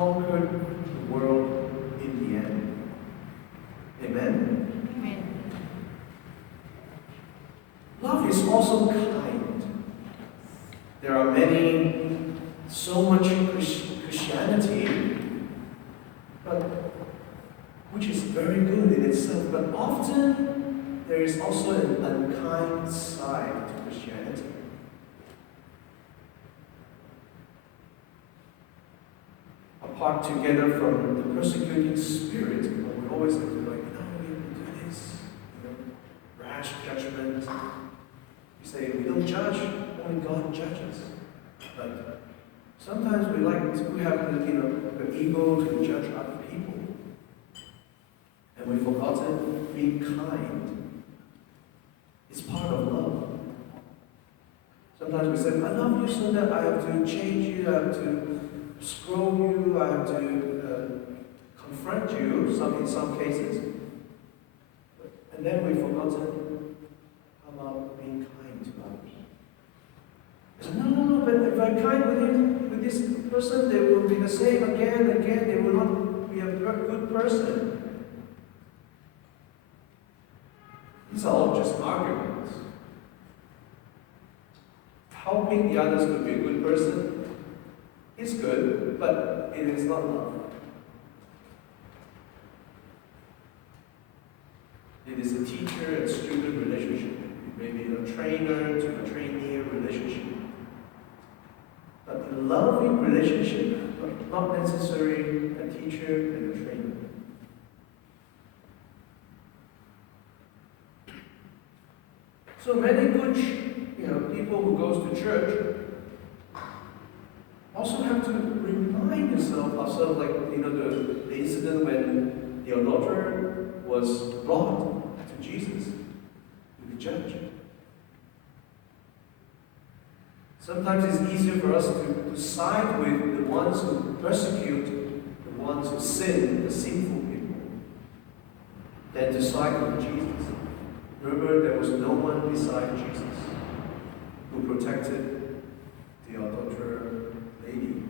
conquered the world in the end. Amen? Amen. Love is also kind. There are so much Christianity, but which is very good in itself, but often there is also an unkind side to Christianity. Apart together from the persecuting spirit, we always have to we can do this, rash judgment. We say we don't judge, only God judges. But sometimes we have the ego to judge other people. And we've forgotten being kind. It's part of love. Sometimes we say, I love you so that I have to change you, I have to scold you, I have to confront you, in some cases. And then we've forgotten about being kind to others. I said, no, but if I'm kind with this person, they will be the same again and again. They will not be a good person. These are all just arguments. Helping the others to be a good person is good, but it is not love. It is a teacher and student relationship. It may be a trainer to a trainee relationship. But a loving relationship, not necessarily a teacher and a trainer. So many good, people who goes to church also have to remind ourselves, like the incident when the adulterer was brought to Jesus to be judged. Sometimes it's easier for us to side with the ones who persecute, the ones who sin, the sinful people, than to side with Jesus. Remember, there was no one beside Jesus who protected the adulterer lady.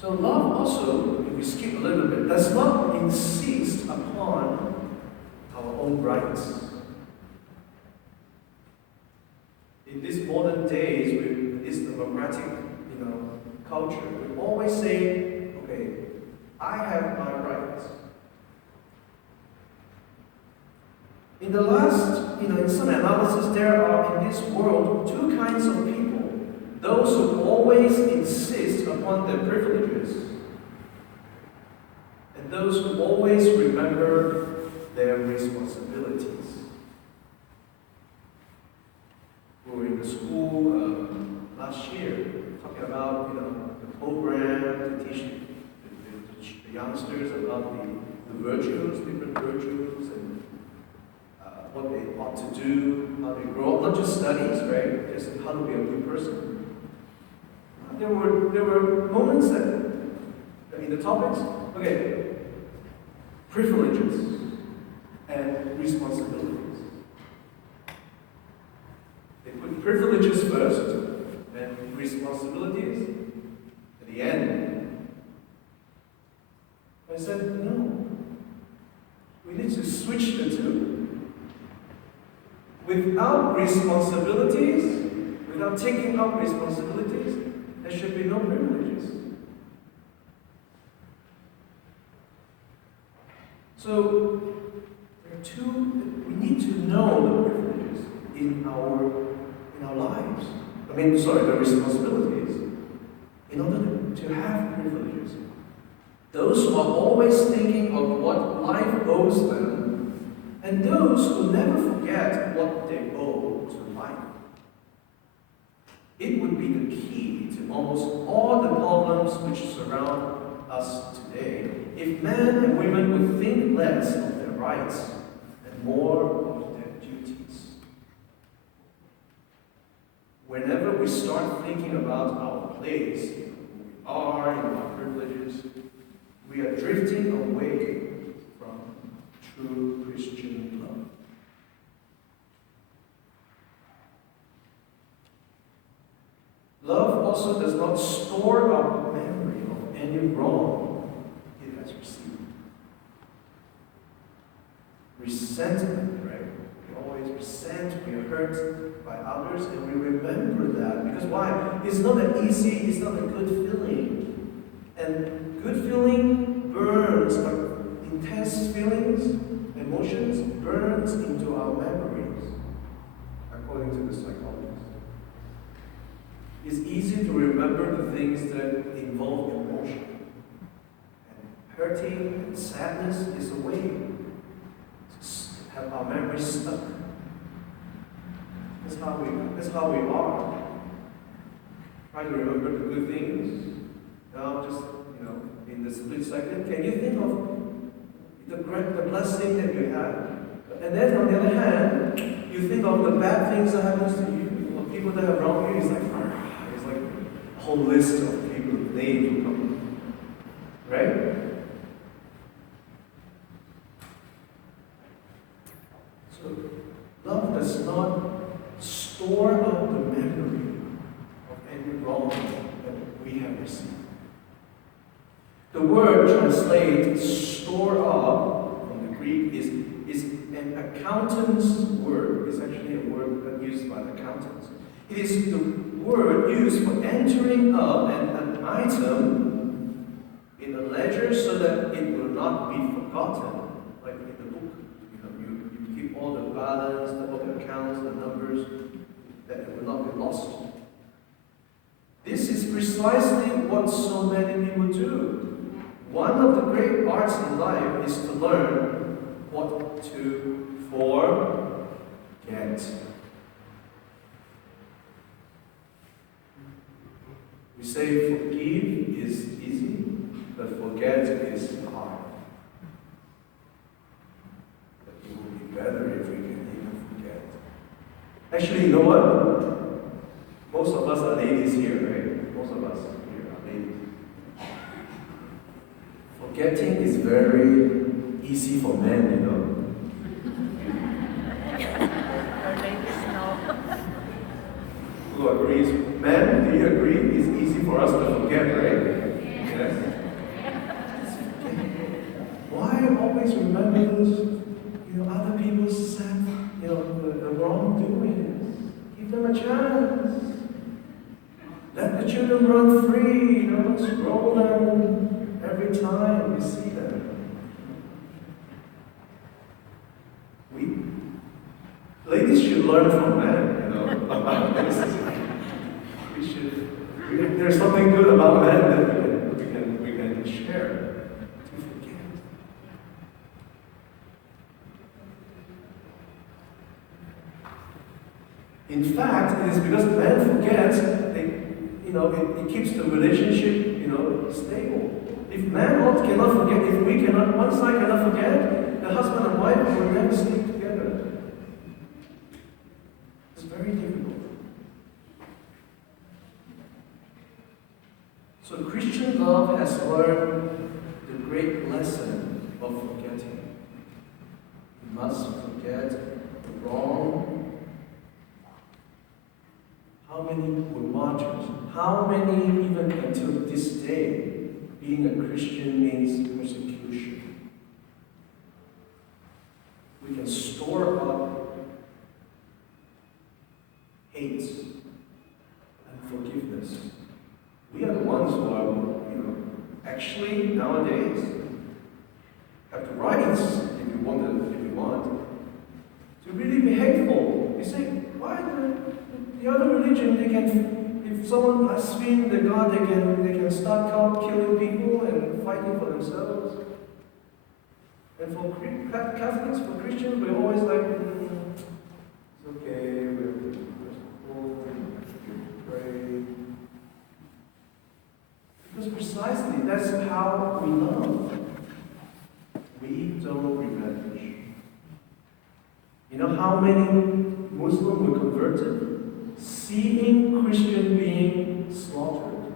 So love also, if we skip a little bit, does not insist upon our own rights. In these modern days, with this democratic, culture, we always say, okay, I have my rights. In the last, in some analysis, there are in this world two kinds of people. Those who always insist upon their privileges, and those who always remember their responsibilities. We were in the school last year, talking about the program to teach the youngsters about the virtues, different virtues, and what they ought to do, how they grow up, not just studies, right? Just how to be a good person. There were moments that in the topics, okay, privileges and responsibilities. They put privileges first and responsibilities at the end. I said, no. We need to switch the two. Without responsibilities, without taking up responsibilities, there should be no privileges. So there are two. We need to know the privileges in our lives. The responsibilities, in order to have privileges. Those who are always thinking of what life owes them, and those who never forget what they owe to life. It would be the key to almost all the problems which surround us today if men and women would think less of their rights and more of their duties. Whenever we start thinking about our place, who we are, and our privileges, we are drifting away from true Christian love. also does not store up memory of any wrong it has received. Resentment, right? We always resent, we are hurt by others, and we remember that. Because why? It's not an easy, it's not a good feeling. And good feeling burns, intense feelings, emotions burns into our memories, according to the psychologists. It's easy to remember the things that involve emotion. And hurting and sadness is a way to have our memories stuck. That's how we are. Try to remember the good things. Now, just in the split second, can you think of the blessing that you have? And then on the other hand, you think of the bad things that happens to you, or people that have wronged you. It's like a whole list of people, names will come, right? So love does not store up the memory of any wrong that we have received. The word translated store up from the Greek is an accountant's word. It's actually a word that used by accountants. It is the word used for entering up an item in a ledger so that it will not be forgotten. Like in the book, you keep all the balance, all the accounts, the numbers, that it will not be lost. This is precisely what so many people do. One of the great arts in life is to learn what to forget. We say forgive is easy, but forget is hard. But it will be better if we can even forget. Actually, you know what? Most of us are ladies here, right? Most of us here are ladies. Forgetting is very easy for men, Our ladies know. Who agrees? Men, do you agree? It's easy for us to forget, right? Yes. Why always remember other people's sad, the wrongdoings? Give them a chance. Let the children run free, scroll them every time you see them. Ladies should learn from men, about this. There's something good about men that we can share. To forget. In fact, it is because men forget, it keeps the relationship, stable. If man cannot forget, if one side cannot forget, the husband and wife will never sleep together. It's very difficult. So Christian love has learned the great lesson of forgetting. You must forget the wrong. How many were martyrs? How many, even until this day, being a Christian means persecution? We can store up hate and forgiveness. We are the ones who are, actually nowadays have the rights, if you want, to really be hateful. You say, why the other religion, they can, if someone blasphemes the God, they can start killing people and fighting for themselves. And for Catholics, for Christians, we're always like, it's okay, we're pray. Because precisely that's how we love. We don't revenge. You know how many Muslims were converted? Seeing Christian being slaughtered.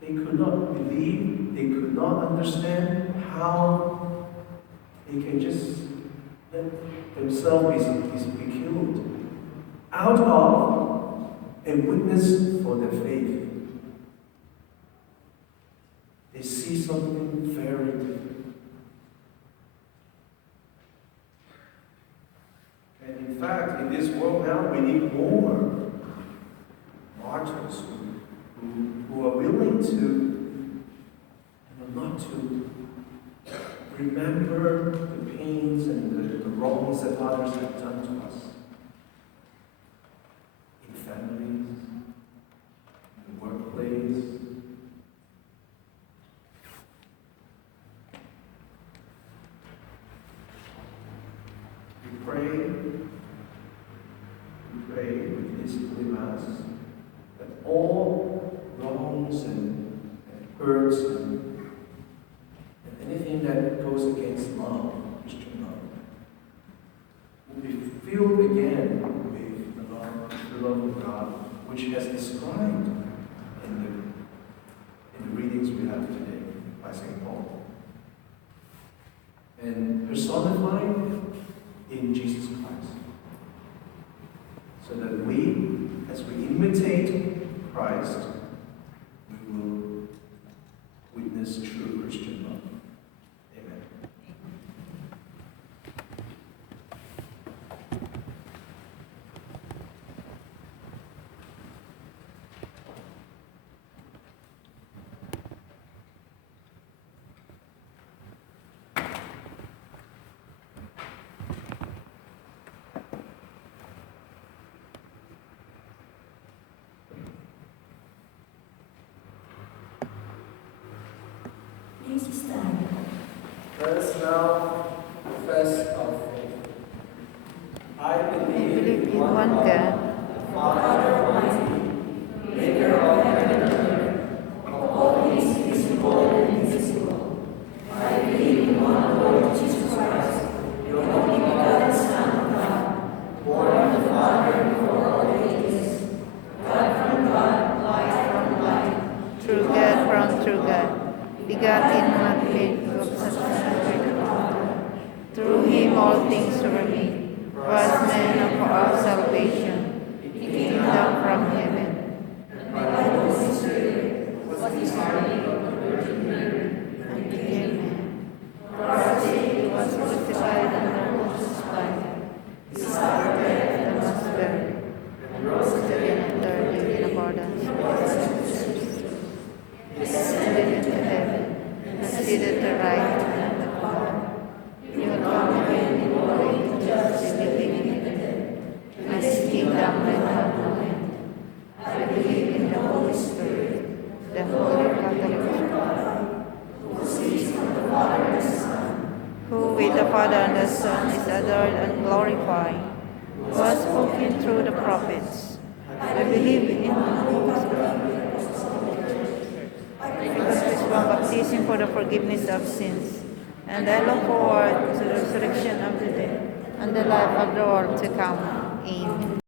They could not believe, they could not understand how they can just let themselves be killed out of a witness for their faith. They see something very different. And in fact, in this world now, we need more martyrs who are willing to, not to remember the pains and the wrongs that others have done to us. In families, in the workplace. We pray with this Holy Mass that all wrongs and hurts and anything that goes against love, Christian love, will be filled again with the love of God, which He has described in the readings we have today by St. Paul. And personified in Jesus Christ. So that we, as we imitate Christ, we will witness true Christian love. Amen. Please stand. Let us now confess our faith. I believe in one God, Father Almighty, maker of heaven and earth, of all things visible and invisible. I believe in one Lord Jesus Christ, your only begotten Son of God, born of the Father before all ages, God from God, light from light, true God from true God, begotten, not made, of substance by the Father. Through Him all things were made, was man of our salvation. He came down from heaven, and by the Holy Spirit was incarnate of the Virgin Mary, and became man. for our sake He was crucified under Pontius Pilate. He suffered death And was buried, and rose again and the third day in accordance in with accordance the with the Scriptures. Scriptures. He ascended into heaven, and seated at the right hand of the Father. He will come again in glory to judge the living and the dead, and His kingdom will have no end. I believe in the Holy Spirit, the Holy Catholic Church, Who proceeds from the Father and the Son, who with the Father and the Son is adored and glorified, who was spoken through the prophets. I believe in one Holy Spirit, because one baptism for the forgiveness of sins, and I look forward to the resurrection of the dead and the life of the world to come. Amen.